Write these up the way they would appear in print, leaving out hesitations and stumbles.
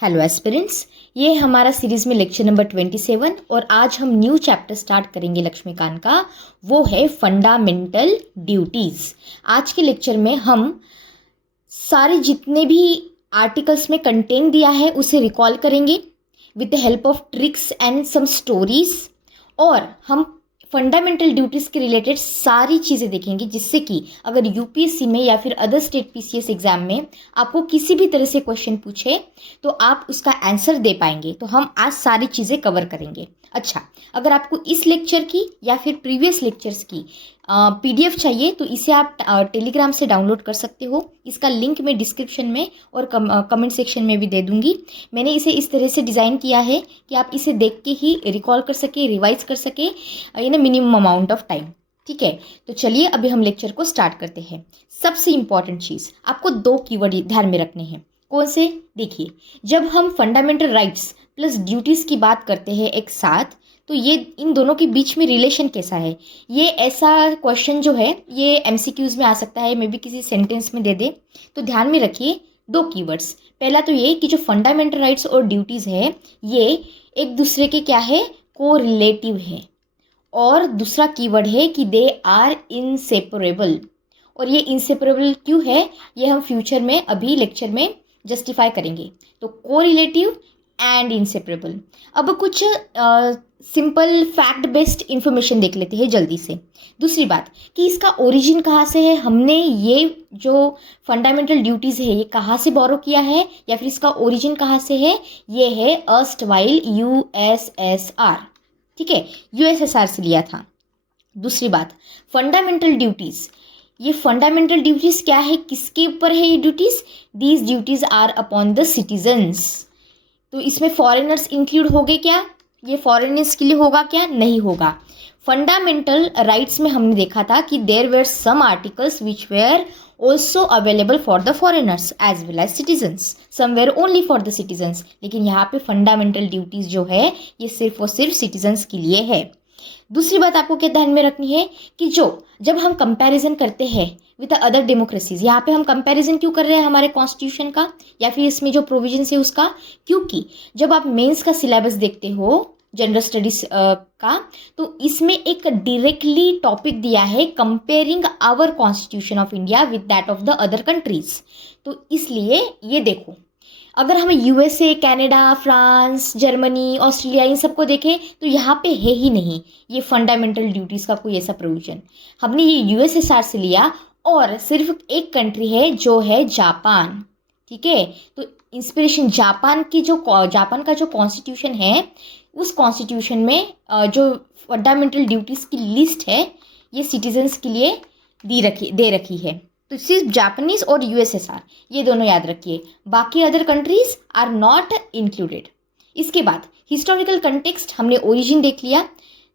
Hello aspirants, ये हमारा series में लेक्चर नंबर 27 और आज हम न्यू चैप्टर स्टार्ट करेंगे लक्ष्मीकांत का। वो है फंडामेंटल ड्यूटीज़। आज के लेक्चर में हम सारे जितने भी आर्टिकल्स में कंटेंट दिया है उसे रिकॉल करेंगे with the help of tricks and some stories, और हम फंडामेंटल ड्यूटीज़ के रिलेटेड सारी चीज़ें देखेंगे, जिससे कि अगर यूपीएससी में या फिर अदर स्टेट पीसीएस एग्जाम में आपको किसी भी तरह से क्वेश्चन पूछे तो आप उसका आंसर दे पाएंगे। तो हम आज सारी चीज़ें कवर करेंगे। अच्छा, अगर आपको इस लेक्चर की या फिर प्रीवियस लेक्चर्स की पीडीएफ चाहिए तो इसे आप टेलीग्राम से डाउनलोड कर सकते हो। इसका लिंक मैं डिस्क्रिप्शन में और कमेंट सेक्शन में भी दे दूंगी। मैंने इसे इस तरह से डिज़ाइन किया है कि आप इसे देख के ही रिकॉल कर सके, रिवाइज कर सके in a minimum amount of time. ठीक है, तो चलिए अभी हम लेक्चर को स्टार्ट करते हैं। सबसे इम्पॉर्टेंट चीज़, आपको दो कीवर्ड ध्यान में रखने हैं। कौन से? देखिए, जब हम फंडामेंटल राइट्स प्लस ड्यूटीज़ की बात करते हैं एक साथ, तो ये इन दोनों के बीच में रिलेशन कैसा है, ये ऐसा क्वेश्चन जो है ये एमसीक्यूज में आ सकता है, मे बी किसी सेंटेंस में दे दे। तो ध्यान में रखिए दो कीवर्ड्स। पहला तो ये कि जो फंडामेंटल राइट्स और ड्यूटीज़ है ये एक दूसरे के क्या है, कोरिलेटिव है। और दूसरा कीवर्ड है कि दे आर इनसेपरेबल। और ये इनसेपरेबल क्यों है, ये हम फ्यूचर में अभी लेक्चर में जस्टिफाई करेंगे। तो कोरिलेटिव एंड इनसेपरेबल। अब कुछ सिंपल फैक्ट बेस्ड इंफॉर्मेशन देख लेते हैं जल्दी से। दूसरी बात कि इसका ओरिजिन कहाँ से है, हमने ये जो फंडामेंटल ड्यूटीज़ है ये कहाँ से बोरो किया है या फिर इसका ओरिजिन कहाँ से है, ये है अर्स्टवाइल यूएसएसआर। ठीक है, यूएसएसआर से लिया था। दूसरी बात, फंडामेंटल ड्यूटीज़, ये फंडामेंटल ड्यूटीज़ क्या है, किसके ऊपर है ये duties? These duties are upon the citizens. तो इसमें फॉरेनर्स इंक्लूड हो गए क्या? ये फॉरेनर्स के लिए होगा क्या? नहीं होगा। फंडामेंटल राइट्स में हमने देखा था कि there were some articles which were also available for the foreigners as well as citizens, some were only for the citizens. लेकिन यहाँ पे फंडामेंटल ड्यूटीज़ जो है ये सिर्फ और सिर्फ सिटीजन्स के लिए है। दूसरी बात आपको क्या ध्यान में रखनी है कि जब हम कंपैरिजन करते हैं विद अदर डेमोक्रेसीज, यहाँ पे हम कंपैरिजन क्यों कर रहे हैं हमारे कॉन्स्टिट्यूशन का या फिर इसमें जो प्रोविजन है उसका? क्योंकि जब आप मेंस का सिलेबस देखते हो जनरल स्टडीज का, तो इसमें एक डायरेक्टली टॉपिक दिया है comparing our constitution of India with that of the other countries. तो इसलिए ये देखो, अगर हम USA, Canada, France, Germany, Australia इन सबको देखें तो यहाँ पे है ही नहीं ये फंडामेंटल ड्यूटीज़ का कोई ऐसा प्रोविजन। हमने ये यूएसएसआर से लिया और सिर्फ एक कंट्री है जो है जापान। ठीक है, तो इंस्पिरेशन जापान का जो कॉन्स्टिट्यूशन है उस कॉन्स्टिट्यूशन में जो फंडामेंटल ड्यूटीज़ की लिस्ट है ये सिटीजन्स के लिए दे रखी है। तो सिर्फ जापानीज और यूएसएसआर ये दोनों याद रखिए, बाकी other countries are not included. इसके बाद हिस्टोरिकल कंटेक्स्ट, हमने ओरिजिन देख लिया।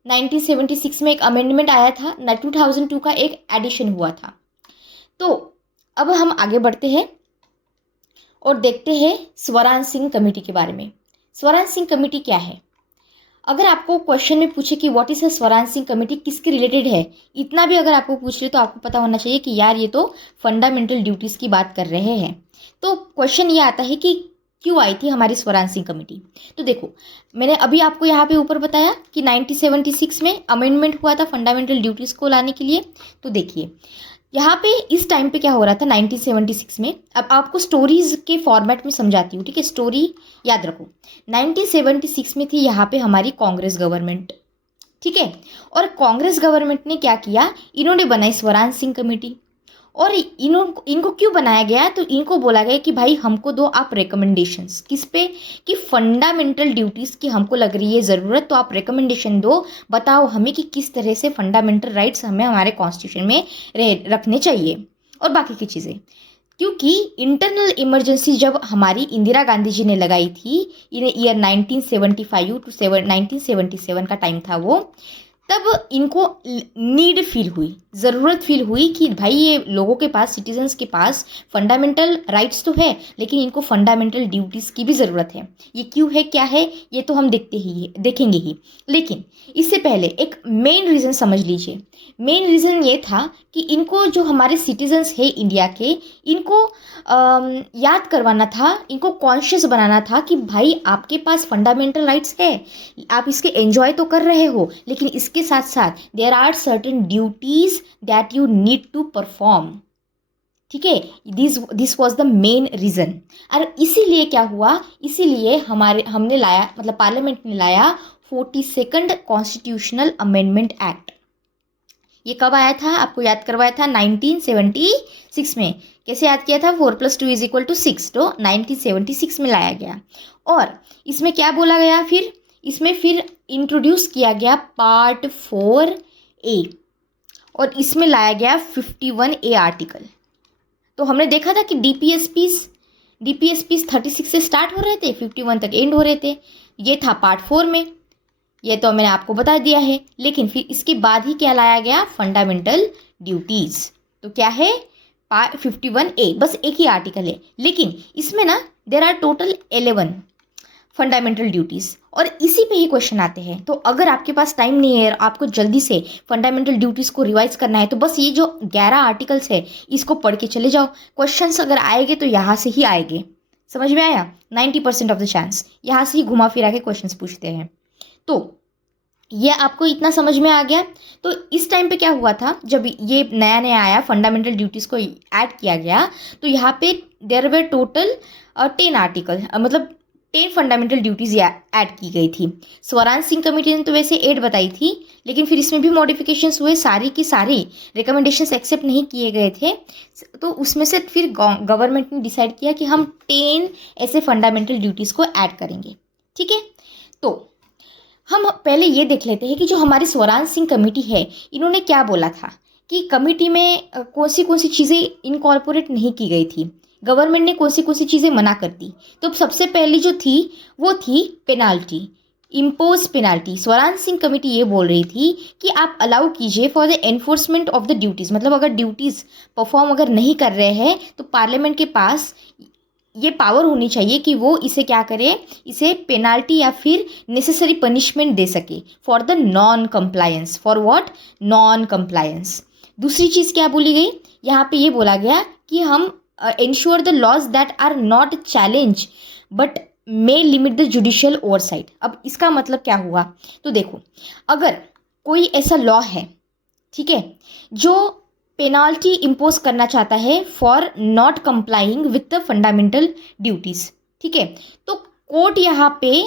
1976 में एक अमेंडमेंट आया था, 2002 का एक एडिशन हुआ था। तो अब हम आगे बढ़ते हैं और देखते हैं स्वराज सिंह कमेटी के बारे में। स्वराज सिंह कमेटी क्या है? अगर आपको क्वेश्चन में पूछे कि what is a Swaraj Singh committee, किसके रिलेटेड है, इतना भी अगर आपको पूछ ले तो आपको पता होना चाहिए कि यार ये तो फंडामेंटल ड्यूटीज़ की बात कर रहे हैं। तो क्वेश्चन ये आता है कि क्यों आई थी हमारी स्वराज सिंह कमेटी? तो देखो, मैंने अभी आपको यहाँ पे ऊपर बताया कि 1976 में अमेंडमेंट हुआ था फंडामेंटल ड्यूटीज़ को लाने के लिए। तो देखिए यहाँ पे इस टाइम पे क्या हो रहा था 1976 में। अब आपको स्टोरीज के फॉर्मेट में समझाती हूँ, ठीक है? स्टोरी याद रखो। 1976 में थी यहाँ पे हमारी कांग्रेस गवर्नमेंट, ठीक है? और कांग्रेस गवर्नमेंट ने क्या किया, इन्होंने बनाई स्वराज सिंह कमेटी। और इनको क्यों बनाया गया, तो इनको बोला गया कि भाई हमको दो आप रिकमेंडेशंस, किस पे? कि फंडामेंटल ड्यूटीज़ की हमको लग रही है ज़रूरत, तो आप रिकमेंडेशन दो, बताओ हमें कि किस तरह से फंडामेंटल राइट्स हमें हमारे कॉन्स्टिट्यूशन में रखने चाहिए और बाकी की चीज़ें। क्योंकि इंटरनल इमरजेंसी जब हमारी इंदिरा गांधी जी ने लगाई थी इन ईयर 1975 टू 1977 का टाइम था वो, तब इनको नीड फील हुई, ज़रूरत फील हुई कि भाई ये लोगों के पास, सिटीजन्स के पास फंडामेंटल राइट्स तो है, लेकिन इनको फंडामेंटल ड्यूटीज़ की भी ज़रूरत है। ये क्यों है, क्या है, ये तो हम देखेंगे ही। लेकिन इससे पहले एक मेन रीज़न समझ लीजिए। मेन रीज़न ये था कि इनको, जो हमारे सिटीजन्स है इंडिया के, इनको याद करवाना था, इनको कॉन्शियस बनाना था कि भाई आपके पास फंडामेंटल राइट्स है, आप इसके एंजॉय तो कर रहे हो, लेकिन इसके साथ साथ there are certain duties that you need to perform. ठीक है, this was the main reason. और इसीलिए क्या हुआ, इसीलिए हमने लाया, मतलब पार्लियामेंट ने लाया 42nd कॉन्स्टिट्यूशनल अमेंडमेंट एक्ट। ये कब आया था, आपको याद करवाया था 1976 में। कैसे याद किया था, 4+2=6, तो 1976 में लाया गया। और इसमें क्या बोला गया, फिर इंट्रोड्यूस किया गया पार्ट 4A, और इसमें लाया गया 51A आर्टिकल। तो हमने देखा था कि डीपीएसपीस 36 से स्टार्ट हो रहे थे, 51 तक एंड हो रहे थे। ये था पार्ट 4 में, ये तो मैंने आपको बता दिया है। लेकिन फिर इसके बाद ही क्या लाया गया, फंडामेंटल ड्यूटीज़। तो क्या है, 51A, बस एक ही आर्टिकल है, लेकिन इसमें ना there are total 11 fundamental duties, और इसी पे ही क्वेश्चन आते हैं। तो अगर आपके पास टाइम नहीं है और आपको जल्दी से फंडामेंटल ड्यूटीज़ को रिवाइज करना है, तो बस ये जो 11 आर्टिकल्स है इसको पढ़ के चले जाओ। क्वेश्चंस अगर आएंगे तो यहाँ से ही आएंगे, समझ में आया, 90% ऑफ द चांस यहाँ से ही घुमा फिरा के क्वेश्चंस पूछते हैं। तो ये आपको इतना समझ में आ गया। तो इस टाइम पे क्या हुआ था, जब ये नया नया आया, फंडामेंटल ड्यूटीज़ को ऐड किया गया, तो यहाँ पे देयर वर टोटल 10 आर्टिकल, मतलब 10 फंडामेंटल ड्यूटीज़ ऐड की गई थी। स्वराज सिंह कमेटी ने तो वैसे 8 बताई थी, लेकिन फिर इसमें भी मॉडिफिकेशंस हुए, सारी की सारी रिकमेंडेशंस एक्सेप्ट नहीं किए गए थे। तो उसमें से फिर गवर्नमेंट ने डिसाइड किया कि हम 10 ऐसे फंडामेंटल ड्यूटीज़ को ऐड करेंगे। ठीक है, तो हम पहले ये देख लेते हैं कि जो हमारी स्वराज सिंह कमेटी है, इन्होंने क्या बोला था कि कमेटी में कौन सी चीज़ें इनकॉर्पोरेट नहीं की गई थी, गवर्नमेंट ने कौन सी चीज़ें मना कर दी। तो सबसे पहली जो थी वो थी penalty, impose penalty. Swaraj Singh committee ये बोल रही थी कि आप अलाउ कीजिए for the enforcement of the duties, मतलब अगर ड्यूटीज़ परफॉर्म अगर नहीं कर रहे हैं तो पार्लियामेंट के पास ये पावर होनी चाहिए कि वो इसे क्या करे, इसे पेनाल्टी या फिर नेसेसरी पनिशमेंट दे सके for the non compliance. For what, non compliance. दूसरी चीज़ क्या बोली गई, यहाँ पे ये बोला गया कि हम ensure the laws that are not challenged but may limit the judicial oversight। अब इसका मतलब क्या हुआ, तो देखो, अगर कोई ऐसा लॉ है, ठीक है, जो पेनाल्टी इम्पोज करना चाहता है for not complying with the fundamental duties, ठीक है, तो कोर्ट यहाँ पे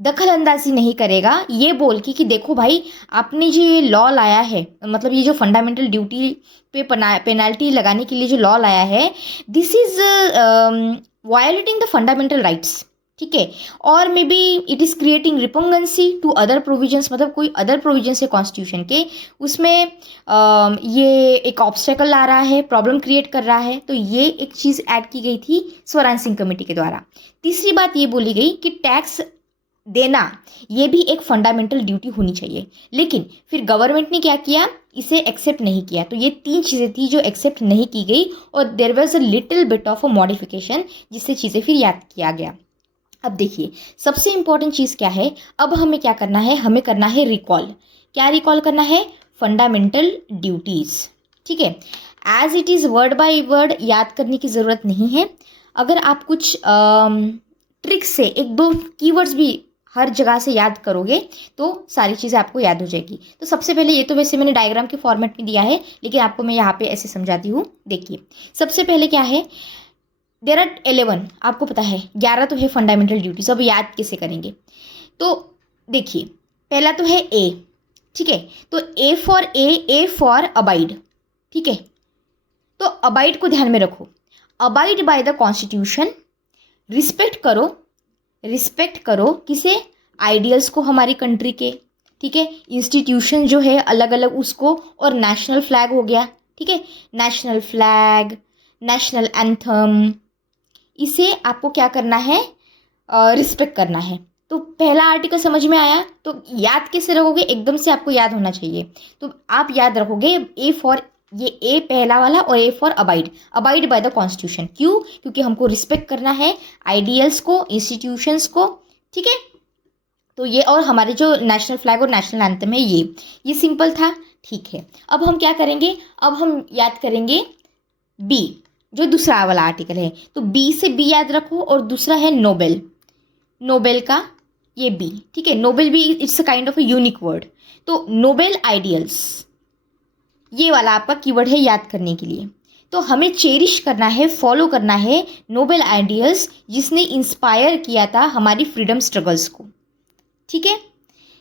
दखल अंदाजी नहीं करेगा ये बोल के कि देखो भाई, आपने जो ये लॉ लाया है, मतलब ये जो फंडामेंटल ड्यूटी पे पेनाल्टी लगाने के लिए जो लॉ लाया है, this is violating the fundamental rights, ठीक है, और maybe it is creating repugnancy to other provisions, मतलब कोई अदर प्रोविजंस है कॉन्स्टिट्यूशन के, उसमें ये एक ऑब्स्टेकल ला रहा है, प्रॉब्लम क्रिएट कर रहा है। तो ये एक चीज़ ऐड की गई थी स्वराज सिंह कमेटी के द्वारा। तीसरी बात ये बोली गई कि टैक्स देना ये भी एक फंडामेंटल ड्यूटी होनी चाहिए, लेकिन फिर गवर्नमेंट ने क्या किया, इसे एक्सेप्ट नहीं किया। तो ये 3 चीज़ें थी जो एक्सेप्ट नहीं की गई, और there was a little bit of a modification, जिससे चीज़ें फिर याद किया गया। अब देखिए, सबसे इंपॉर्टेंट चीज़ क्या है, अब हमें क्या करना है, हमें करना है रिकॉल। क्या रिकॉल करना है, फंडामेंटल ड्यूटीज़, ठीक है। As it is word by word याद करने की ज़रूरत नहीं है। अगर आप कुछ ट्रिक से 1-2 कीवर्ड्स भी हर जगह से याद करोगे तो सारी चीज़ें आपको याद हो जाएगी। तो सबसे पहले, ये तो वैसे मैंने डायग्राम के फॉर्मेट में दिया है, लेकिन आपको मैं यहाँ पे ऐसे समझाती हूँ। देखिए, सबसे पहले क्या है, देयर आर 11, आपको पता है 11 तो है फंडामेंटल ड्यूटीज। अब याद कैसे करेंगे, तो देखिए, पहला तो है ए, ठीक है, तो ए फॉर अबाइड, ठीक है। तो अबाइड को ध्यान में रखो, abide by the constitution, respect करो किसे, आइडियल्स को, हमारी कंट्री के, ठीक है, इंस्टीट्यूशन जो है अलग अलग उसको, और नेशनल फ्लैग हो गया, ठीक है, नेशनल फ्लैग, नेशनल एंथम, इसे आपको क्या करना है, रिस्पेक्ट करना है। तो पहला आर्टिकल समझ में आया। तो याद कैसे रखोगे, एकदम से आपको याद होना चाहिए। तो आप याद रखोगे ए फॉर, ये ए पहला वाला, और A for abide, abide by the constitution. क्यों? क्योंकि हमको रिस्पेक्ट करना है आइडियल्स को, इंस्टीट्यूशंस को, ठीक है। तो ये, और हमारे जो नेशनल फ्लैग और नेशनल एंथम है ये सिंपल था, ठीक है। अब हम क्या करेंगे, अब हम याद करेंगे बी, जो दूसरा वाला आर्टिकल है। तो बी से बी याद रखो, और दूसरा है नोबेल, नोबेल का ये बी, ठीक है। नोबेल भी it's a kind of a unique word. तो नोबेल आइडियल्स, ये वाला आपका कीवर्ड है याद करने के लिए। तो हमें चेरिश करना है, फॉलो करना है नोबेल आइडियल्स जिसने इंस्पायर किया था हमारी फ्रीडम स्ट्रगल्स को, ठीक है।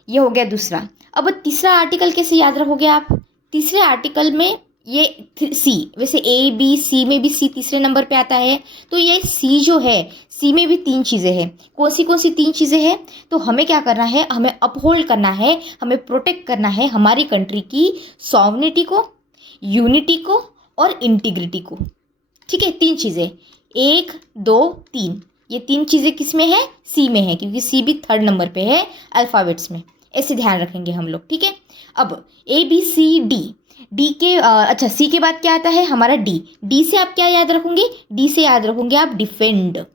ये हो गया दूसरा। अब तीसरा आर्टिकल कैसे याद रखोगे आप? तीसरे आर्टिकल में ये सी, वैसे ए बी सी में भी सी तीसरे नंबर पे आता है। तो ये सी जो है, सी में भी तीन चीज़ें हैं। कौन सी तीन चीज़ें हैं? तो हमें क्या करना है, हमें अपहोल्ड करना है, हमें प्रोटेक्ट करना है हमारी कंट्री की सॉवरेनिटी को, यूनिटी को और इंटीग्रिटी को, ठीक है। तीन चीज़ें, 1 2 3, ये तीन चीज़ें किस में है? सी में है, क्योंकि सी भी थर्ड नंबर पे है अल्फ़ाबेट्स में। ऐसे ध्यान रखेंगे हम लोग, ठीक है। अब A B C D, D के अच्छा सी के बाद क्या आता है हमारा डी। डी से आप क्या याद रखोगे? डी से याद रखोगे आप डिफेंड।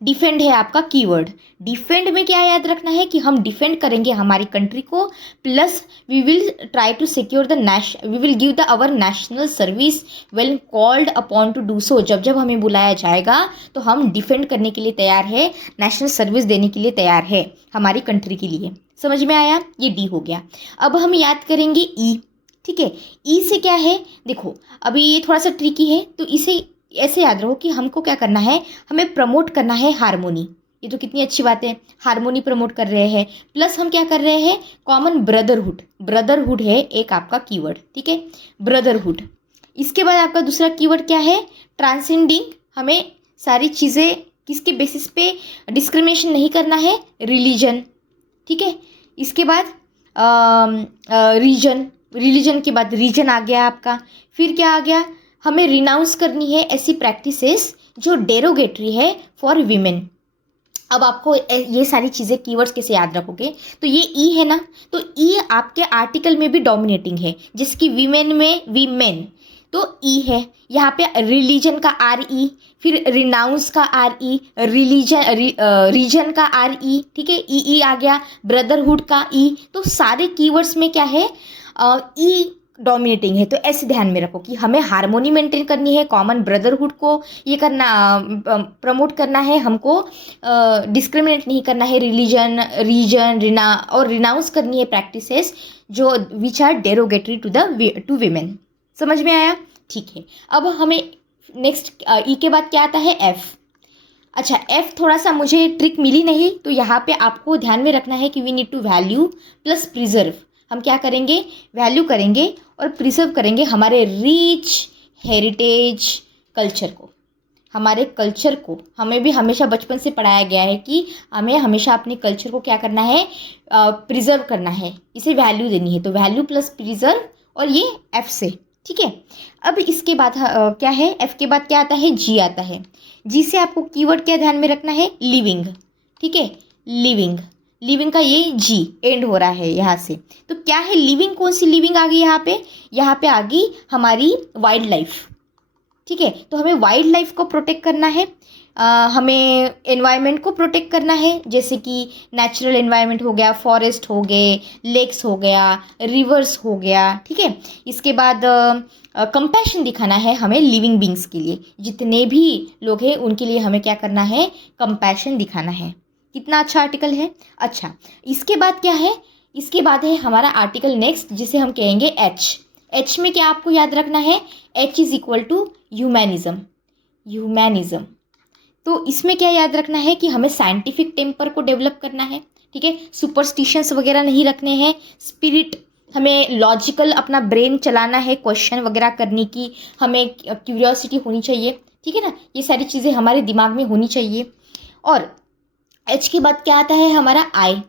डिफेंड है आपका कीवर्ड। डिफेंड में क्या याद रखना है कि हम डिफेंड करेंगे हमारी कंट्री को, plus we will try to secure the we will give the our national service well called upon to do so. जब जब हमें बुलाया जाएगा तो हम डिफेंड करने के लिए तैयार है, नेशनल सर्विस देने के लिए तैयार है हमारी कंट्री के लिए। समझ में आया? ये डी हो गया। अब हम याद करेंगे ई, ठीक है। ई से क्या है? देखो अभी ये थोड़ा सा ट्रिकी है, तो इसे ऐसे याद रखो कि हमको क्या करना है, हमें प्रमोट करना है हारमोनी। ये तो कितनी अच्छी बात है, हारमोनी प्रमोट कर रहे हैं। प्लस हम क्या कर रहे हैं, कॉमन ब्रदरहुड, ब्रदरहुड है एक आपका कीवर्ड, ठीक है, ब्रदरहुड। इसके बाद आपका दूसरा कीवर्ड क्या है? ट्रांसेंडिंग। हमें सारी चीज़ें किसके बेसिस पे डिस्क्रिमिनेशन नहीं करना है, रिलीजन, ठीक है। इसके बाद रीजन, रिलीजन के बाद रीजन आ गया आपका। फिर क्या आ गया, हमें रिनाउंस करनी है ऐसी प्रैक्टिसेस जो डेरोगेटरी है फॉर वीमेन। अब आपको ये सारी चीज़ें कीवर्ड्स कैसे याद रखोगे? तो ये ई है ना, तो ई आपके आर्टिकल में भी डोमिनेटिंग है, जिसकी वीमेन में वीमेन, तो ई है। यहाँ पे रिलीजन का आर ई, फिर रिनाउंस का आर ई, रिलीजन रीजन का आर ई, ठीक है, ई आ गया, ब्रदरहुड का ई। तो सारे कीवर्ड्स में क्या है, ई डोमिनेटिंग है। तो ऐसे ध्यान में रखो कि हमें हारमोनी मेंटेन करनी है, कॉमन ब्रदरहुड को ये करना, प्रमोट करना है हमको, डिस्क्रिमिनेट नहीं करना है रिलीजन, रीजन, और रिनाउंस करनी है प्रैक्टिसेस जो which are derogatory to women. समझ में आया? ठीक है। अब हमें नेक्स्ट ई के बाद क्या आता है, एफ। अच्छा, एफ थोड़ा सा मुझे ट्रिक मिली नहीं, तो यहाँ पे आपको ध्यान में रखना है कि we need to value plus preserve. हम क्या करेंगे, वैल्यू करेंगे और प्रिजर्व करेंगे हमारे रिच हेरिटेज कल्चर को, हमारे कल्चर को। हमें भी हमेशा बचपन से पढ़ाया गया है कि हमें हमेशा अपने कल्चर को क्या करना है, प्रिजर्व करना है, इसे वैल्यू देनी है। तो वैल्यू प्लस प्रिजर्व, और ये एफ से, ठीक है। अब इसके बाद क्या है, एफ के बाद क्या आता है, जी आता है। जी से आपको कीवर्ड क्या ध्यान में रखना है, लिविंग, ठीक है, लिविंग। लिविंग का ये जी एंड हो रहा है यहाँ से। तो क्या है लिविंग, कौन सी लिविंग आ गई यहाँ पे आ गई हमारी वाइल्ड लाइफ, ठीक है। तो हमें वाइल्ड लाइफ को प्रोटेक्ट करना है, हमें एनवायरनमेंट को प्रोटेक्ट करना है, जैसे कि नेचुरल एनवायरनमेंट हो गया, फॉरेस्ट हो गए, लेक्स हो गया, रिवर्स हो गया, ठीक है। इसके बाद कंपैशन दिखाना है हमें लिविंग बींग्स के लिए, जितने भी लोग हैं उनके लिए हमें क्या करना है, कंपैशन दिखाना है। कितना अच्छा आर्टिकल है। अच्छा, इसके बाद क्या है, इसके बाद है हमारा आर्टिकल नेक्स्ट, जिसे हम कहेंगे एच। एच में क्या आपको याद रखना है, H is equal to humanism, humanism. तो इसमें क्या याद रखना है कि हमें साइंटिफिक टेम्पर को डेवलप करना है, ठीक है, सुपरस्टिशंस वगैरह नहीं रखने हैं, स्पिरिट, हमें लॉजिकल अपना ब्रेन चलाना है, क्वेश्चन वगैरह करने की हमें क्यूरियोसिटी होनी चाहिए, ठीक है ना। ये सारी चीज़ें हमारे दिमाग में होनी चाहिए। और एच के बाद क्या आता है हमारा आई,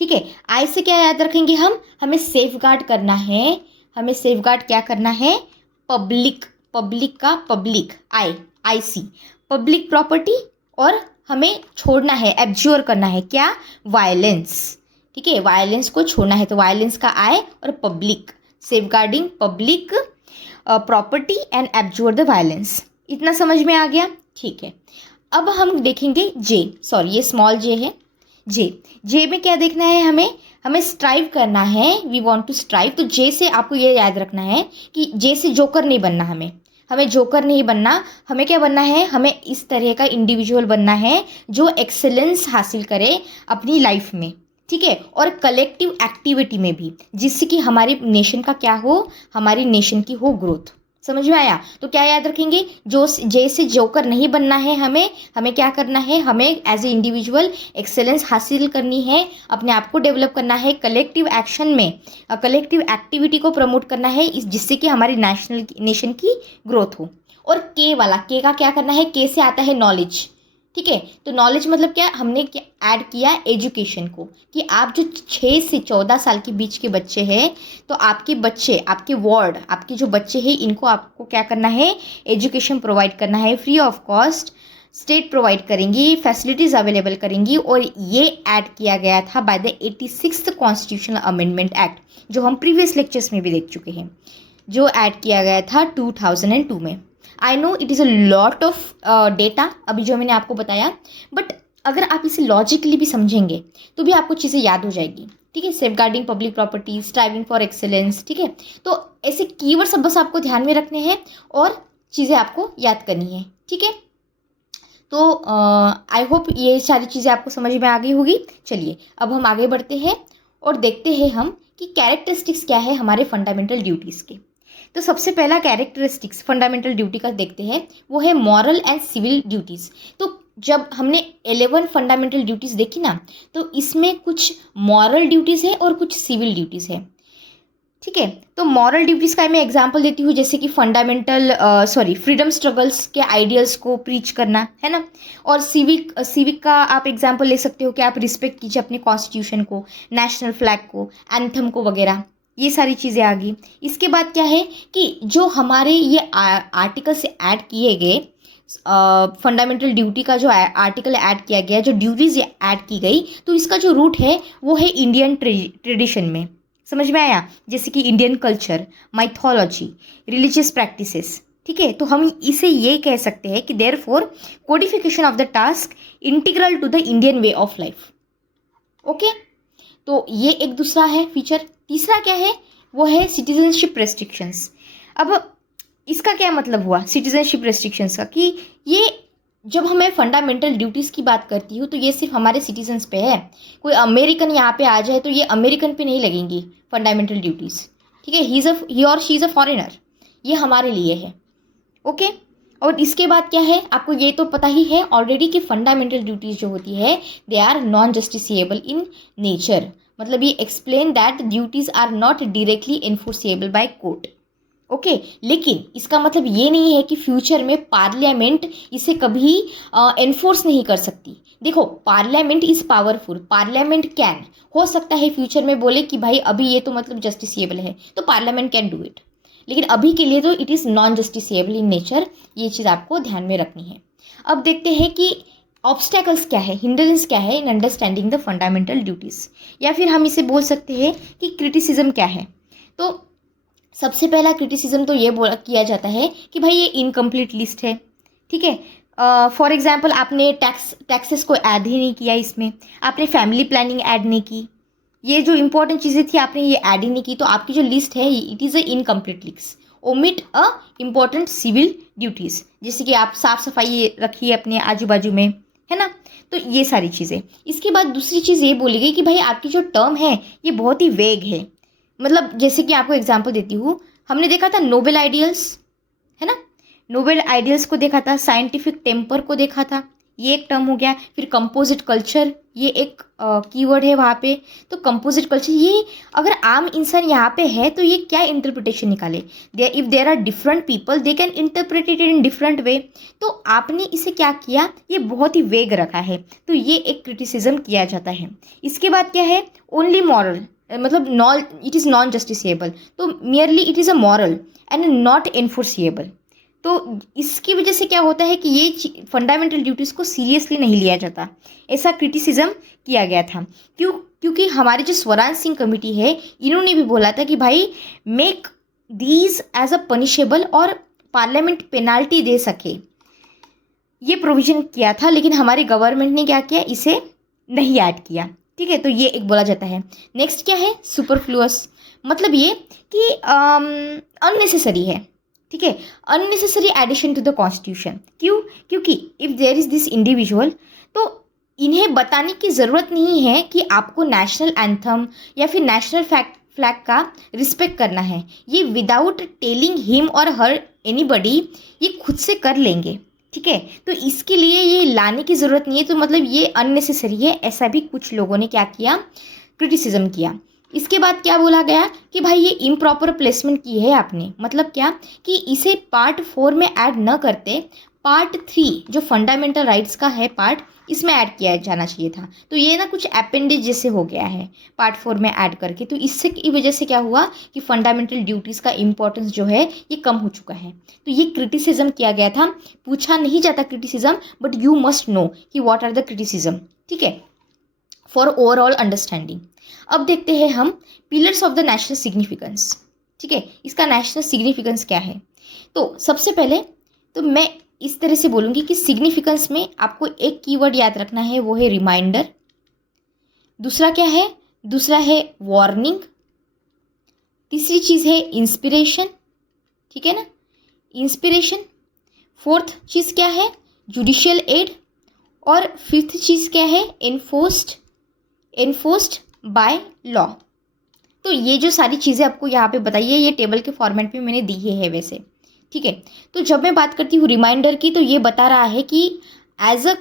ठीक है। आई से क्या याद रखेंगे हम, हमें सेफ गार्ड करना है, हमें सेफ गार्ड क्या करना है, पब्लिक, पब्लिक का पब्लिक, आई सी, पब्लिक प्रॉपर्टी और हमें छोड़ना है, एब्ज्योर करना है, क्या, वायलेंस। ठीक है, वायलेंस को छोड़ना है, तो वायलेंस का आई और public, safeguarding public property and abjure the violence. इतना समझ में आ गया? ठीक है, अब हम देखेंगे जे, सॉरी ये स्मॉल जे है, जे में क्या देखना है हमें स्ट्राइव करना है, वी वांट टू स्ट्राइव। तो जे से आपको ये याद रखना है कि जे से जोकर नहीं बनना, हमें जोकर नहीं बनना, हमें क्या बनना है, हमें इस तरह का इंडिविजुअल बनना है जो एक्सेलेंस हासिल करे अपनी लाइफ में। ठीक है, और कलेक्टिव एक्टिविटी में भी, जिससे कि हमारी नेशन का क्या हो, हमारी नेशन की हो ग्रोथ। समझ में आया? तो क्या याद रखेंगे, जो जैसे जोकर नहीं बनना है, हमें क्या करना है, हमें एज ए इंडिविजुअल एक्सेलेंस हासिल करनी है, अपने आप को डेवलप करना है, कलेक्टिव एक्शन में कलेक्टिव एक्टिविटी को प्रमोट करना है, जिससे कि हमारी नेशन की ग्रोथ हो। और के वाला, के का क्या करना है, के से आता है नॉलेज। ठीक है, तो नॉलेज मतलब क्या, हमने क्या ऐड किया, एजुकेशन को, कि आप जो 6 से 14 साल के बीच के बच्चे हैं, तो आपके बच्चे, आपके वार्ड, आपके जो बच्चे हैं, इनको आपको क्या करना है, एजुकेशन प्रोवाइड करना है, free of cost state provide करेंगी, फैसिलिटीज़ अवेलेबल करेंगी। और ये ऐड किया गया था by the 86th constitutional amendment act, जो हम प्रीवियस लेक्चर्स में भी देख चुके हैं, जो ऐड किया गया था 2002 में। I know it is a lot of data अभी जो मैंने आपको बताया, बट अगर आप इसे लॉजिकली भी समझेंगे तो भी आपको चीज़ें याद हो जाएगी। ठीक है, safeguarding public property, striving for excellence. ठीक है, तो ऐसे कीवर्ड सब बस आपको ध्यान में रखने हैं और चीज़ें आपको याद करनी है। ठीक है, तो आई होप ये सारी चीज़ें आपको समझ में आ गई होगी। चलिए अब हम आगे बढ़ते हैं और देखते हैं हम कि कैरेक्टरिस्टिक्स क्या है हमारे फंडामेंटल ड्यूटीज़ के। तो सबसे पहला कैरेक्टरिस्टिक्स फंडामेंटल ड्यूटी का देखते हैं, वो है मॉरल एंड सिविल ड्यूटीज़। तो जब हमने 11 फंडामेंटल ड्यूटीज़ देखी ना, तो इसमें कुछ मॉरल ड्यूटीज़ है और कुछ सिविल ड्यूटीज़ है। ठीक है, तो मॉरल ड्यूटीज़ का मैं एग्जांपल देती हूँ, जैसे कि फ्रीडम स्ट्रगल्स के आइडियल्स को प्रीच करना, है ना। और सिविक का आप एग्जांपल ले सकते हो कि आप रिस्पेक्ट कीजिए अपने कॉन्स्टिट्यूशन को, नेशनल फ्लैग को, एंथम को वगैरह, ये सारी चीज़ें आ गई। इसके बाद क्या है कि जो हमारे ये आर्टिकल से ऐड किए गए फंडामेंटल ड्यूटी का जो आर्टिकल ऐड किया गया, जो ड्यूटीज़ ऐड की गई, तो इसका जो रूट है वो है इंडियन ट्रेडिशन में। समझ में आया? जैसे कि Indian culture, mythology, religious practices. ठीक है, तो हम इसे ये कह सकते हैं कि therefore codification of the task integral to the Indian way of life. Okay, तो ये एक दूसरा है फीचर। तीसरा क्या है, वो है सिटीजनशिप रेस्ट्रिक्शंस। अब इसका क्या मतलब हुआ सिटीजनशिप रेस्ट्रिक्शंस का, कि ये जब हमें फंडामेंटल ड्यूटीज़ की बात करती हूँ तो ये सिर्फ हमारे सिटीजन्स पे है। कोई अमेरिकन यहाँ पे आ जाए तो ये अमेरिकन पे नहीं लगेंगी फंडामेंटल ड्यूटीज़। ठीक है, ही और शी इज़ अ फॉरेनर, ये हमारे लिए है। ओके, और इसके बाद क्या है, आपको ये तो पता ही है ऑलरेडी कि फंडामेंटल ड्यूटीज़ जो होती है they are non justiciable in nature. मतलब ये explain that duties are not directly enforceable by court. Okay, लेकिन इसका मतलब ये नहीं है कि फ्यूचर में पार्लियामेंट इसे कभी एनफोर्स नहीं कर सकती। देखो, parliament is powerful, parliament can, हो सकता है फ्यूचर में बोले कि भाई अभी ये तो मतलब जस्टिसिएबल है, तो पार्लियामेंट कैन डू इट, लेकिन अभी के लिए तो it is non justiciable in nature. ये चीज़ आपको ध्यान में रखनी है। अब देखते हैं कि ऑब्स्टैकल्स क्या है, हिंडरेंस क्या है in understanding the fundamental duties, या फिर हम इसे बोल सकते हैं कि क्रिटिसिज्म क्या है। तो सबसे पहला क्रिटिसिज्म तो ये किया जाता है कि भाई ये इनकम्प्लीट लिस्ट है। ठीक है, फॉर एग्जांपल आपने टैक्सेस को ऐड ही नहीं किया, इसमें आपने फैमिली प्लानिंग ऐड नहीं की, ये जो इंपॉर्टेंट चीज़ें थी आपने ये ऐड ही नहीं की, तो आपकी जो लिस्ट है it is a incomplete list. Omit a important civil duties, जैसे कि आप साफ सफाई रखिए अपने आजू बाजू में, है ना। तो ये सारी चीज़ें। इसके बाद दूसरी चीज़ ये बोली गई कि भाई आपकी जो टर्म है ये बहुत ही वेग है। मतलब जैसे कि आपको एग्जांपल देती हूँ, हमने देखा था नोबेल आइडियल्स, है ना, नोबेल आइडियल्स को देखा था, साइंटिफिक टेम्पर को देखा था, ये एक टर्म हो गया। फिर कंपोजिट कल्चर, ये एक कीवर्ड है वहाँ पे। तो कंपोजिट कल्चर, ये अगर आम इंसान यहाँ पे है तो ये क्या इंटरप्रिटेशन निकाले, if there are different people they can interpret it in different way. तो आपने इसे क्या किया, ये बहुत ही वेग रखा है, तो ये एक क्रिटिसिज्म किया जाता है। इसके बाद क्या है, ओनली मॉरल, मतलब non, it is non justiciable, तो merely it is a moral and not enforceable. तो इसकी वजह से क्या होता है कि ये फंडामेंटल ड्यूटीज़ को सीरियसली नहीं लिया जाता, ऐसा क्रिटिसिज्म किया गया था। क्योंकि हमारे जो स्वराज सिंह कमेटी है, इन्होंने भी बोला था कि भाई make these as a punishable और पार्लियामेंट पेनाल्टी दे सके, ये प्रोविज़न किया था, लेकिन हमारी गवर्नमेंट ने क्या किया, इसे नहीं ऐड किया। ठीक है, तो ये एक बोला जाता है। नेक्स्ट क्या है, सुपरफ्लुअस, मतलब ये कि अननेसेसरी है। ठीक है, unnecessary addition to the constitution. क्योंकि if there is this individual, तो इन्हें बताने की ज़रूरत नहीं है कि आपको नेशनल एंथम या फिर नेशनल फ्लैग का रिस्पेक्ट करना है। ये विदाउट टेलिंग हिम और हर एनीबडी ये खुद से कर लेंगे। ठीक है, तो इसके लिए ये लाने की ज़रूरत नहीं है, तो मतलब ये अननेसेसरी है, ऐसा भी कुछ लोगों ने क्या किया, क्रिटिसिज्म किया। इसके बाद क्या बोला गया कि भाई ये इम्प्रॉपर प्लेसमेंट की है आपने, मतलब क्या कि इसे पार्ट 4 में ऐड न करते पार्ट 3 जो फंडामेंटल राइट्स का है पार्ट, इसमें ऐड किया जाना चाहिए था। तो ये ना कुछ अपेंडेज जैसे हो गया है पार्ट 4 में ऐड करके, तो इससे की वजह से क्या हुआ कि फंडामेंटल ड्यूटीज़ का इंपॉर्टेंस जो है ये कम हो चुका है। तो ये क्रिटिसिज्म किया गया था। पूछा नहीं जाता criticism, but you must know कि व्हाट आर द क्रिटिसिज्म। ठीक है, फॉर ओवरऑल अंडरस्टैंडिंग। अब देखते हैं हम pillars of the national significance. ठीक है, इसका नेशनल सिग्निफिकेंस क्या है। तो सबसे पहले तो मैं इस तरह से बोलूँगी कि सिग्निफिकेंस में आपको एक कीवर्ड याद रखना है, वो है रिमाइंडर। दूसरा क्या है, दूसरा है वार्निंग। तीसरी चीज़ है इंस्पिरेशन। ठीक है ना, इंस्पिरेशन। फोर्थ चीज़ क्या है, जुडिशियल एड। और फिफ्थ चीज़ क्या है, एनफोर्स्ड बाय लॉ। तो ये जो सारी चीज़ें आपको यहाँ पे बताइए, ये टेबल के फॉर्मेट में मैंने दी है वैसे। ठीक है, तो जब मैं बात करती हूँ रिमाइंडर की, तो ये बता रहा है कि as a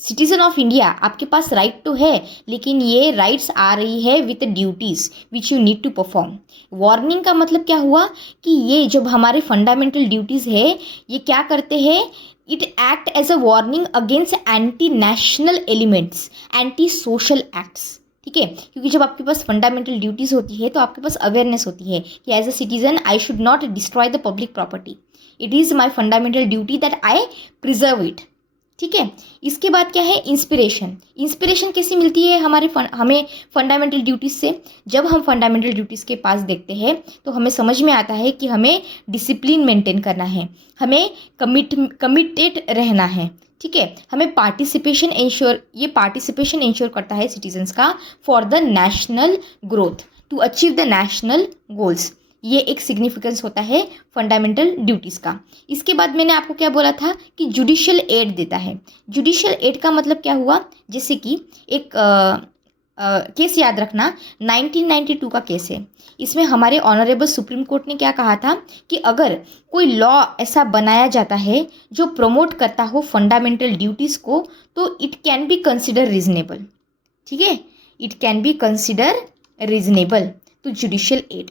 citizen of India आपके पास राइट तो है, लेकिन ये राइट्स आ रही है with duties which you need to perform. Warning का मतलब क्या हुआ कि ये जब हमारे फंडामेंटल ड्यूटीज़ है, ये क्या करते हैं, it act as a warning against anti national elements, anti social acts. ठीक है, क्योंकि जब आपके पास फंडामेंटल ड्यूटीज़ होती है तो आपके पास अवेयरनेस होती है कि as a citizen I should not destroy the public property, it is my fundamental duty that I preserve it. ठीक है, इसके बाद क्या है, इंस्पिरेशन। इंस्पिरेशन कैसी मिलती है हमें फंडामेंटल ड्यूटीज़ से। जब हम फंडामेंटल ड्यूटीज़ के पास देखते हैं तो हमें समझ में आता है कि हमें डिसिप्लिन मेंटेन करना है, हमें कमिटेड रहना है। ठीक है, हमें पार्टिसिपेशन इंश्योर करता है सिटीजन्स का for the national growth, to achieve the national goals. ये एक सिग्निफिकेंस होता है फंडामेंटल ड्यूटीज़ का। इसके बाद मैंने आपको क्या बोला था कि जुडिशियल एड देता है। जुडिशियल एड का मतलब क्या हुआ, जैसे कि एक केस याद रखना, 1992 का केस है। इसमें हमारे ऑनरेबल सुप्रीम कोर्ट ने क्या कहा था कि अगर कोई लॉ ऐसा बनाया जाता है जो प्रमोट करता हो फंडामेंटल ड्यूटीज़ को, तो it can be consider reasonable. ठीक है, it can be consider reasonable, तो जुडिशियल एड।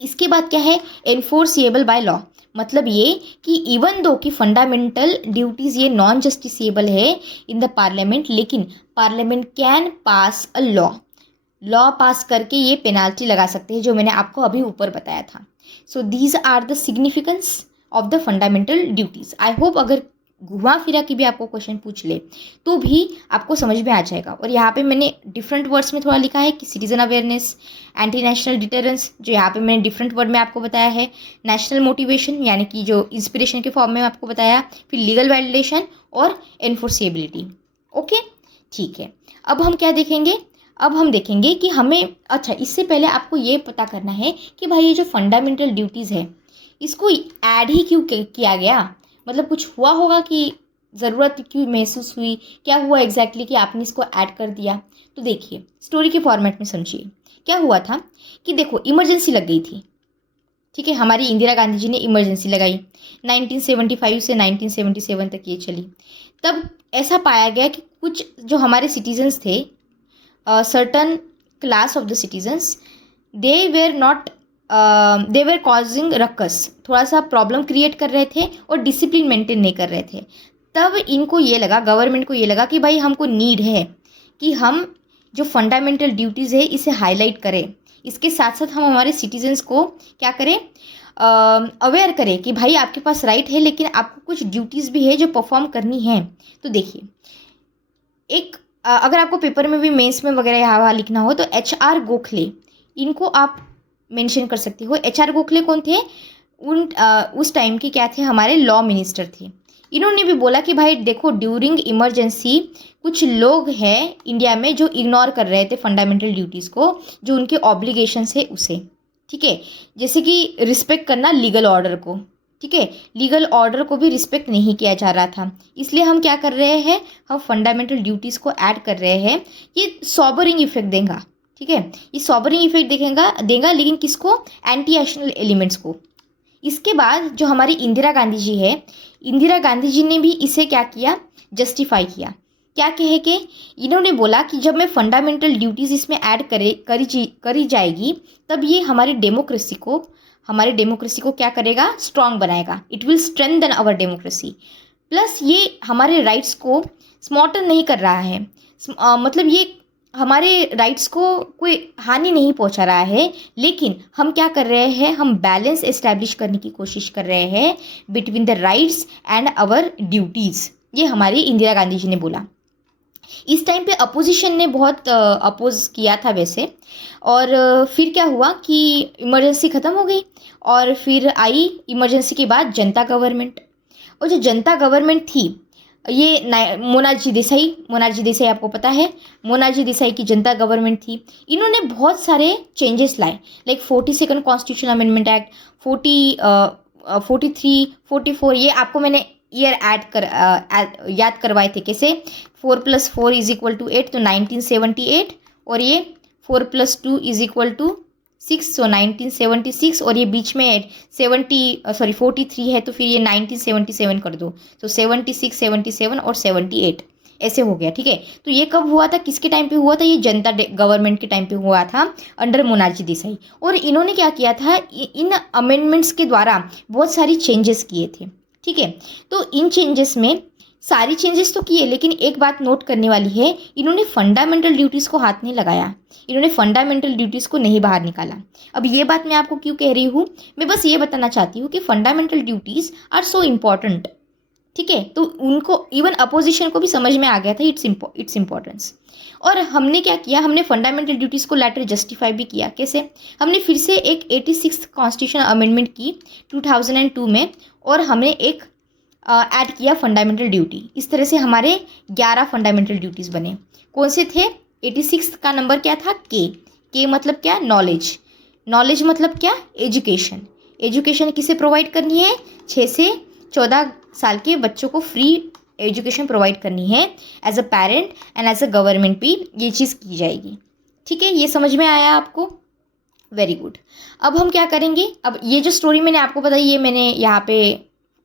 इसके बाद क्या है, एनफोर्सिएबल बाय लॉ। मतलब ये कि इवन दो कि फंडामेंटल ड्यूटीज़ ये नॉन जस्टिसेबल है इन द पार्लियामेंट, लेकिन parliament can pass a law पास करके ये पेनाल्टी लगा सकते हैं, जो मैंने आपको अभी ऊपर बताया था। So these are the significance of the fundamental duties. I hope अगर घुमा फिरा के भी आपको क्वेश्चन पूछ ले तो भी आपको समझ में आ जाएगा। और यहाँ पे मैंने डिफरेंट वर्ड्स में थोड़ा लिखा है कि citizen awareness, anti national deterrence, जो यहाँ पे मैंने डिफरेंट वर्ड में आपको बताया है, नेशनल मोटिवेशन यानी कि जो इंस्पिरेशन के फॉर्म में आपको बताया, फिर लीगल वैलिडेशन और एनफोर्सिएबिलिटी। ओके, ठीक है, अब हम क्या देखेंगे, अब हम देखेंगे कि हमें, अच्छा इससे पहले आपको ये पता करना है कि भाई ये जो फंडामेंटल ड्यूटीज़ है इसको ऐड ही क्यों किया गया, मतलब कुछ हुआ होगा कि ज़रूरत क्यों महसूस हुई, क्या हुआ एग्जैक्टली कि आपने इसको ऐड कर दिया। तो देखिए स्टोरी के फॉर्मेट में समझिए, क्या हुआ था कि देखो इमरजेंसी लग गई थी। ठीक है, हमारी इंदिरा गांधी जी ने इमरजेंसी लगाई 1975 से 1977 तक ये चली। तब ऐसा पाया गया कि कुछ जो हमारे सिटीजन्स थे, certain class of the citizens, they were causing ruckus, थोड़ा सा प्रॉब्लम क्रिएट कर रहे थे और डिसिप्लिन मेंटेन नहीं कर रहे थे। तब इनको ये लगा, गवर्नमेंट को ये लगा कि भाई हमको नीड है कि हम जो फंडामेंटल ड्यूटीज़ है इसे हाईलाइट करें, इसके साथ साथ हम हमारे सिटीजन्स को क्या करें, अवेयर करे कि भाई आपके पास राइट है, लेकिन आपको कुछ ड्यूटीज़ भी है जो परफॉर्म करनी है। तो देखिए, एक अगर आपको पेपर में भी मेंस में वगैरह यहाँ लिखना हो तो HR गोखले, इनको आप मेंशन कर सकते हो। HR गोखले कौन थे? उस टाइम के क्या थे? हमारे लॉ मिनिस्टर थे। इन्होंने भी बोला कि भाई देखो, ड्यूरिंग इमरजेंसी कुछ लोग हैं इंडिया में जो इग्नोर कर रहे थे फंडामेंटल ड्यूटीज़ को, जो उनके ऑब्लिगेशंस है उसे, ठीक है। जैसे कि रिस्पेक्ट करना लीगल ऑर्डर को, ठीक है, लीगल ऑर्डर को भी रिस्पेक्ट नहीं किया जा रहा था। इसलिए हम क्या कर रहे हैं, हम फंडामेंटल ड्यूटीज़ को ऐड कर रहे हैं। ये सॉबरिंग इफेक्ट देगा, ठीक है, ये सॉबरिंग इफेक्ट देगा लेकिन किसको? एंटी एक्शनल एलिमेंट्स को। इसके बाद जो हमारी इंदिरा गांधी जी है, इंदिरा गांधी जी ने भी इसे क्या किया? जस्टिफाई किया। क्या कहे कि इन्होंने बोला कि जब मैं फंडामेंटल ड्यूटीज़ इसमें ऐड करी जाएगी, तब ये हमारी डेमोक्रेसी को क्या करेगा? स्ट्रांग बनाएगा। It will strengthen our democracy. Plus ये हमारे राइट्स को स्मॉटन नहीं कर रहा है, मतलब ये हमारे राइट्स को कोई हानि नहीं पहुंचा रहा है, लेकिन हम क्या कर रहे हैं? हम बैलेंस एस्टैब्लिश करने की कोशिश कर रहे हैं between the rights and our duties. ये हमारी इंदिरा गांधी जी ने बोला। इस टाइम पे अपोजिशन ने बहुत अपोज किया था वैसे, और फिर क्या हुआ कि इमरजेंसी ख़त्म हो गई और फिर आई इमरजेंसी के बाद जनता गवर्नमेंट। और जो जनता गवर्नमेंट थी, ये मोनार्जी देसाई आपको पता है, मोनार्जी देसाई की जनता गवर्नमेंट थी। इन्होंने बहुत सारे चेंजेस लाए, like 42nd constitution amendment act, 43, 44। ये आपको मैंने ईयर याद करवाए थे। कैसे? 4+4 = 8, तो 1978, और ये 4+2 = 6, तो 1976, और ये बीच में 43 है, तो फिर ये 1977 कर दो, तो 76, 77 और 78 ऐसे हो गया, ठीक है। तो ये कब हुआ था? किसके टाइम पे हुआ था? ये जनता गवर्नमेंट के टाइम पे हुआ था, अंडर मोनार्जी देसाई। और इन्होंने क्या किया था? इन अमेंडमेंट्स के द्वारा बहुत सारी चेंजेस किए थे, ठीक है। तो इन चेंजेस में सारी चेंजेस तो किए, लेकिन एक बात नोट करने वाली है, इन्होंने फंडामेंटल ड्यूटीज़ को हाथ नहीं लगाया, इन्होंने फंडामेंटल ड्यूटीज़ को नहीं बाहर निकाला। अब ये बात मैं आपको क्यों कह रही हूँ? मैं बस ये बताना चाहती हूँ कि fundamental duties are so important, ठीक है। तो उनको, इवन अपोजिशन को भी समझ में आ गया था इट्स इम्पोर्टेंस। और हमने क्या किया? हमने फंडामेंटल ड्यूटीज़ को लेटर जस्टिफाई भी किया। कैसे? हमने फिर से एक 86th कॉन्स्टिट्यूशन अमेंडमेंट की 2002 में, और हमने एक ऐड किया फंडामेंटल ड्यूटी। इस तरह से हमारे 11 फंडामेंटल ड्यूटीज़ बने। कौन से थे? 86 का नंबर क्या था? के मतलब क्या? नॉलेज मतलब क्या? एजुकेशन किसे प्रोवाइड करनी है? 6 से 14 साल के बच्चों को फ्री एजुकेशन प्रोवाइड करनी है। As a parent and as a government भी ये चीज़ की जाएगी, ठीक है। ये समझ में आया आपको? Very good. अब हम क्या करेंगे? अब ये जो स्टोरी मैंने आपको बताई, ये मैंने यहाँ पे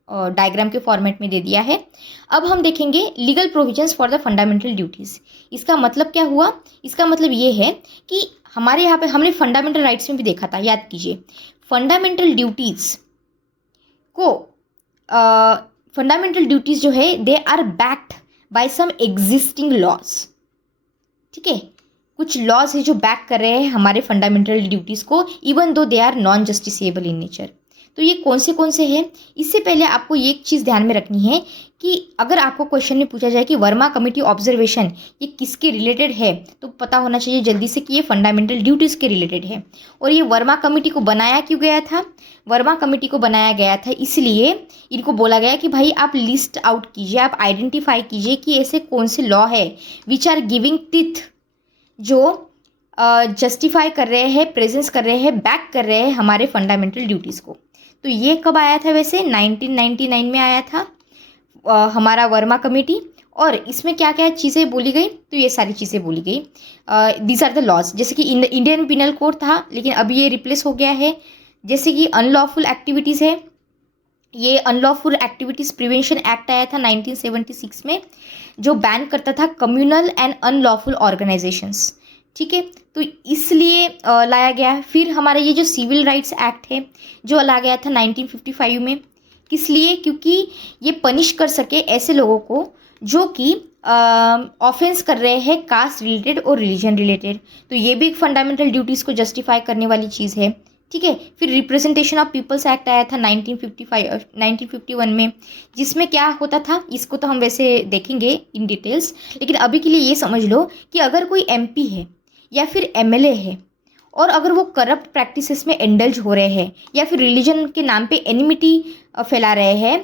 डायग्राम के फॉर्मेट में दे दिया है। अब हम देखेंगे legal provisions for the fundamental duties. इसका मतलब क्या हुआ? इसका मतलब ये है कि हमारे यहाँ पे हमने फंडामेंटल राइट्स में भी देखा था, याद कीजिए। फंडामेंटल ड्यूटीज़ जो है, they are backed by some existing laws, ठीक है। कुछ लॉज है जो बैक कर रहे हैं हमारे फंडामेंटल ड्यूटीज़ को, even though they are non justiciable in nature. तो ये कौन से हैं? इससे पहले आपको ये एक चीज़ ध्यान में रखनी है कि अगर आपको क्वेश्चन में पूछा जाए कि वर्मा कमेटी ऑब्जर्वेशन ये किसके रिलेटेड है, तो पता होना चाहिए जल्दी से कि ये फंडामेंटल ड्यूटीज़ के रिलेटेड है। और ये वर्मा कमेटी को बनाया क्यों गया था? वर्मा कमेटी को बनाया गया था इसलिए इनको बोला गया कि भाई आप लिस्ट आउट कीजिए, आप आइडेंटिफाई कीजिए कि ऐसे कौन से लॉ है विच आर गिविंग टिथ, जो जस्टिफाई कर रहे हैं, प्रेजेंस कर रहे हैं, बैक कर रहे हैं हमारे फंडामेंटल ड्यूटीज़ को। तो ये कब आया था? वैसे 1999 में आया था हमारा वर्मा कमेटी। और इसमें क्या क्या चीज़ें बोली गई? तो ये सारी चीज़ें बोली गई। दीज आर द लॉज, जैसे कि इंडियन पिनल कोड था, लेकिन अभी ये रिप्लेस हो गया है। जैसे कि अनलॉफुल एक्टिविटीज़ है, ये अनलॉफुल एक्टिविटीज़ प्रिवेंशन एक्ट आया था 1976 में, जो बैन करता था कम्युनल एंड अनलॉफुल ऑर्गेनाइजेशंस, ठीक है। तो इसलिए लाया गया। फिर हमारा ये जो सिविल राइट्स एक्ट है जो लाया गया था 1955 में, किस लिए? क्योंकि ये पनिश कर सके ऐसे लोगों को जो कि ऑफेंस कर रहे हैं कास्ट रिलेटेड और रिलीजन रिलेटेड। तो ये भी एक फंडामेंटल ड्यूटीज़ को जस्टिफाई करने वाली चीज़ है, ठीक है। फिर रिप्रेजेंटेशन ऑफ पीपल्स एक्ट आया था 1951 में, जिसमें क्या होता था, इसको तो हम वैसे देखेंगे इन डिटेल्स, लेकिन अभी के लिए ये समझ लो कि अगर कोई एमपी है या फिर एमएलए है और अगर वो करप्ट प्रैक्टिसेस में इंडल्ज हो रहे हैं या फिर रिलीजन के नाम पे एनिमिटी फैला रहे हैं,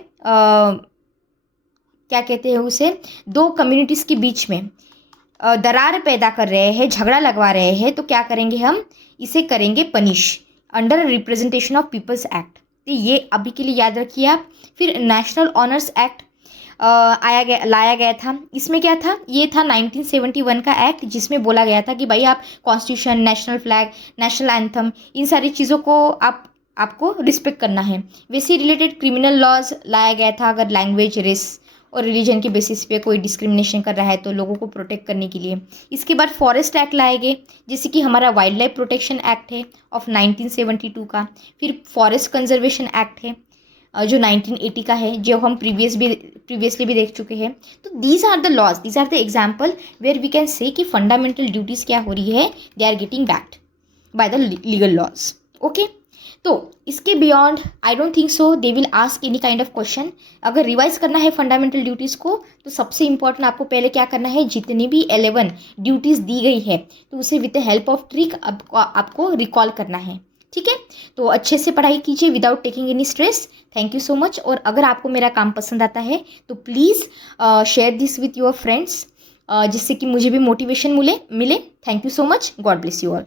क्या कहते हैं उसे, दो कम्युनिटीज़ के बीच में दरार पैदा कर रहे हैं, झगड़ा लगवा रहे हैं, तो क्या करेंगे हम, इसे करेंगे punish under representation of people's act. तो ये अभी के लिए याद रखिए आप। फिर नेशनल ऑनर्स एक्ट लाया गया था। इसमें क्या था, ये था 1971 का एक्ट, जिसमें बोला गया था कि भाई आप constitution, national flag, national anthem, इन सारी चीज़ों को आपको रिस्पेक्ट करना है। वैसे रिलेटेड क्रिमिनल लॉज लाया गया था, अगर लैंग्वेज, रेस और रिलीजन के बेसिस पे कोई डिस्क्रिमिनेशन कर रहा है तो लोगों को प्रोटेक्ट करने के लिए। इसके बाद फॉरेस्ट एक्ट लाए गए, जैसे कि हमारा वाइल्ड लाइफ प्रोटेक्शन एक्ट है ऑफ 1972 का। फिर फॉरेस्ट कंजर्वेशन एक्ट है जो 1980 का है, जो हम प्रीवियसली भी देख चुके हैं। तो these are the laws, these are the example where we can say कि फंडामेंटल ड्यूटीज़ क्या हो रही है, they are getting backed by the legal laws. Okay, तो इसके beyond I don't think so they will ask any kind of question. अगर revise करना है फंडामेंटल ड्यूटीज़ को, तो सबसे इंपॉर्टेंट आपको पहले क्या करना है, जितनी भी 11 ड्यूटीज़ दी गई है तो उसे with the help of trick आपको रिकॉल करना है। ठीक है, तो अच्छे से पढ़ाई कीजिए without taking any stress. Thank you so much. और अगर आपको मेरा काम पसंद आता है तो please share this with your friends, जिससे कि मुझे भी मोटिवेशन मिले। Thank you so much. God bless you all.